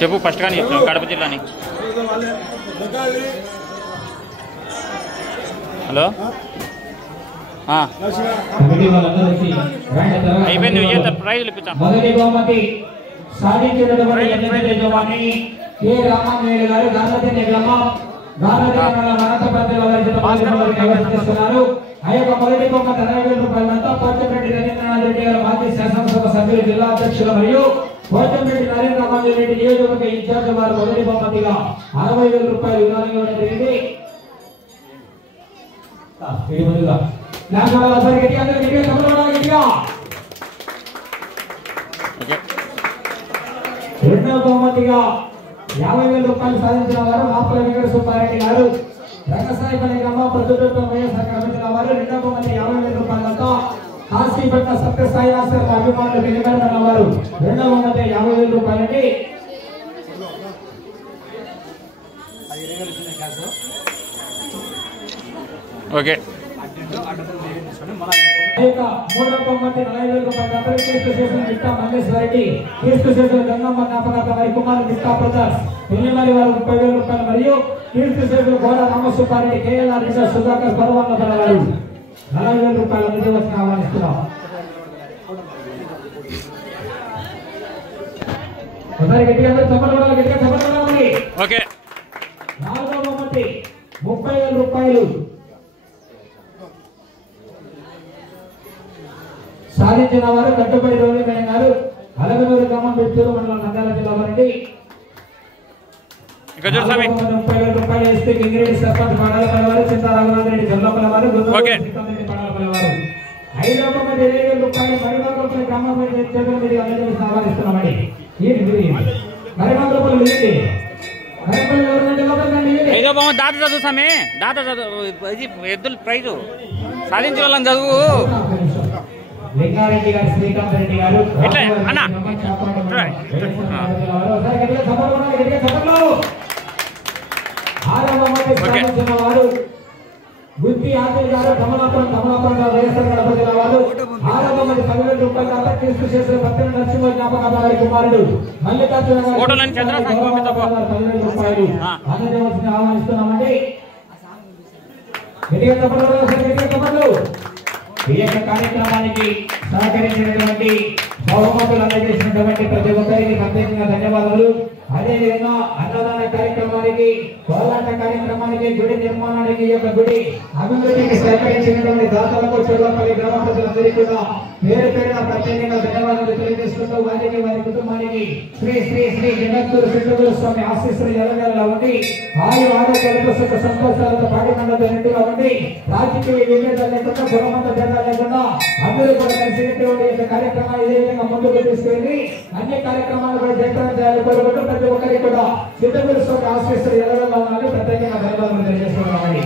చెప్పు ఫస్ట్ కానీ చెప్తాను కడప జిల్లాని. హలో అయిపోయింది విజేత ప్రైజులు ఇప్పించాం. మొదటి బహుమతి సాధించినటువంటి యజమాని కె రామాంజనేయులు గారు గాంధీ గ్రామం చేస్తున్నారు. ఆ యొక్క మొదటి బహుమతి 60,000 రూపాయలంతా పోచంరెడ్డి రవీంద్రనాథ్ రెడ్డి గారు మాజీ శాసనసభ సభ్యులు జిల్లా అధ్యక్షులు మరియు పోచంరెడ్డి నరేంద్ర రామాంజనేయ రెడ్డి నియోజకవర్గ ఇన్ఛార్జ్ వారు మొదటి బహుమతిగా 60,000 రూపాయలు విధానంగా ఇవ్వడం జరిగింది. రెండవ బహుమతిగా 50,000 రూపాయలు సాధించిన వారు మాపుల వెంకట సుబ్బారెడ్డి గారు రంగసాయిపల్లి గ్రామ ప్రజాప్రభుత్వ వైఎస్ఆర్ కడప జిల్లా వారు. రెండవ బహుమతి 50,000 రూపాయలతో కాశీపట్న సత్యసాయి ఆశ్రమ అభిమానులు వెలుగడమన్న వారు. రెండవ బహుమతి 50,000 రూపాయలని ఓకే. మూడవ బహుమతి 40,000 రూపాయలు కీర్తి చేసిన మిట్టా మల్లేశ్వరరెడ్డి, కీర్తి చేసిన గంగమ్మ జ్ఞాపకార్థం వారి కుమారుడు మిట్టా ప్రతాప్ పిల్లిమరి వారు 30,000 రూపాయలు మరియు కీర్తి చేసిన గోడ రామసుబ్బారెడ్డి కేఎల్ఆర్ రెడ్డి సుధాకర్ పరవాళ్ళ వారు 40,000 రూపాయల నిధి వచ్చి ఆహ్వానిస్తున్నాం. ఒకసారి గట్టిగా చెప్పండి. ఓకే. నాలుగవ బహుమతి 30,000 రూపాయలు సాధించిన వారు కట్టుబడి రోజు మేడం గారు అలగనూరు గ్రామం పెద్దూరు మండలం నంద్యాల జిల్లా వారండి. 30,000 రూపాయలు ఎస్పీ గింగిరెడ్డి సర్పంచ్ పాడాలపల్లి వారు, చింతా రఘునాథరెడ్డి జల్లపల్లి వారు, శ్రీకాంతరెడ్డి పాడాలపల్లి వారు. 5వ బహుమతి 20,000 రూపాయలు మరిమాకులపల్లి గ్రామం చేతుల మీద అందరికీ ఆహ్వానిస్తున్నామండి. మరిమాకులపల్లి వెళ్ళండి. ఐదో బహుమతి దాత చదువు సామి, దాత చదువు ఎద్దుల ప్రైజు సాధించిన వాళ్ళని చదువు. లింగారెడ్డి గారు, శ్రీకాంత్ రెడ్డి గారు ఎట్లా అన్న వారు గుత్తి ఆదిల్ గారు కమలాపురం వైఎస్ఆర్ కడప జిల్లా వారు. 6వ బహుమతి 10,000 రూపాయల దాత కీర్తి చేసిన పత్రిక నరసింహ జ్ఞాపకార్థం వారి కుమారుడు మల్లికార్జున గారు 10,000 రూపాయలు అందజేయవలసిన ఆహ్వానిస్తున్నామండి. ఈ యొక్క కార్యక్రమానికి సహకరించినటువంటి బహుమతులు అందజేసినటువంటి ప్రతి ఒక్కరికి ప్రత్యేకంగా ధన్యవాదాలు. అదేవిధంగా అన్నదాన కార్యక్రమానికి, కోలాట కార్యక్రమానికి, గుడి నిర్మాణానికి, ఈ యొక్క గుడి అభివృద్ధికి సహకరించినటువంటి దాతలకు, చోళ్ళపల్లి గ్రామ ప్రజలందరికీ కూడా పేరు పేరున ప్రత్యేకంగా ధన్యవాదాలు తెలియజేసుకుంటూ వారికి, వారి కుటుంబానికి శ్రీ శ్రీ శ్రీ జగద్గురు సిద్ధగురు స్వామి ఆశీస్సులు ఎల్లవేళలా ఉండి ఆయు ఆరోగ్యాలతో సుఖ సంతోషాలతో పాడిమండలతో నిండుగా ఉండి రాజకీయ విభేదాలు లేకుండా, కులమంత భేదాలు లేకుండా అందరూ కూడా కలిసినటువంటి యొక్క కార్యక్రమాలు ఇదే విధంగా ముందుకు తీసుకెళ్లి అన్ని కార్యక్రమాలు కూడా జయప్రదం చేయాలని కోరుకుంటూ ప్రతి ఒక్కరికి కూడా సిద్ధగురు స్వామి ఆశీస్సులు ఎల్లవేళలా ఉండాలని ప్రత్యేకంగా ధన్యవాదాలు తెలియజేస్తున్నామండి.